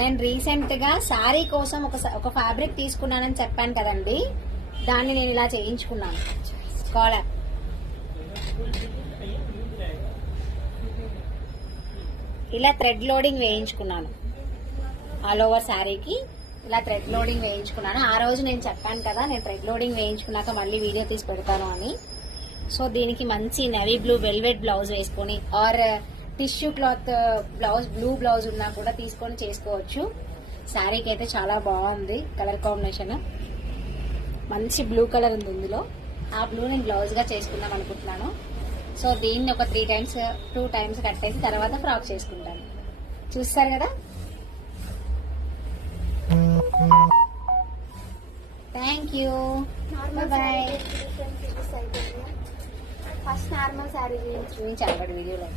నేను రీసెంట్ గా శారీ కోసం ఒక ఫ్యాబ్రిక్ తీసుకున్నానని చెప్పాను కదండి, దాన్ని నేను ఇలా చేయించుకున్నాను. కాలర్ ఇలా థ్రెడ్ లోడింగ్ వేయించుకున్నాను. ఆల్ ఓవర్ శారీకి ఇలా థ్రెడ్ లోడింగ్ వేయించుకున్నాను. ఆ రోజు నేను చెప్పాను కదా, నేను థ్రెడ్ లోడింగ్ వేయించుకున్నాక మళ్ళీ వీడియో తీసి పెడతాను అని. సో దీనికి మంచి నెవీ బ్లూ వెల్వెట్ బ్లౌజ్ వేసుకొని are tissue cloth blouse, blue blouse ఉన్నా కూడా తీసుకొని చేసుకోవచ్చు. శారీకి అయితే చాలా బాగుంది కలర్ కాంబినేషన్. మంచి బ్లూ కలర్ ఉంది ఇందులో. ఆ బ్లూ నేను బ్లౌజ్ గా చేసుకుందాం అనుకుంటున్నాను. సో దీన్ని ఒక 2 టైమ్స్ కట్టేసి తర్వాత ఫ్రాక్ చేసుకుంటాను. చూస్తారు కదా. Thank you, bye. First normal sari చూపించాలి వీడియోలో.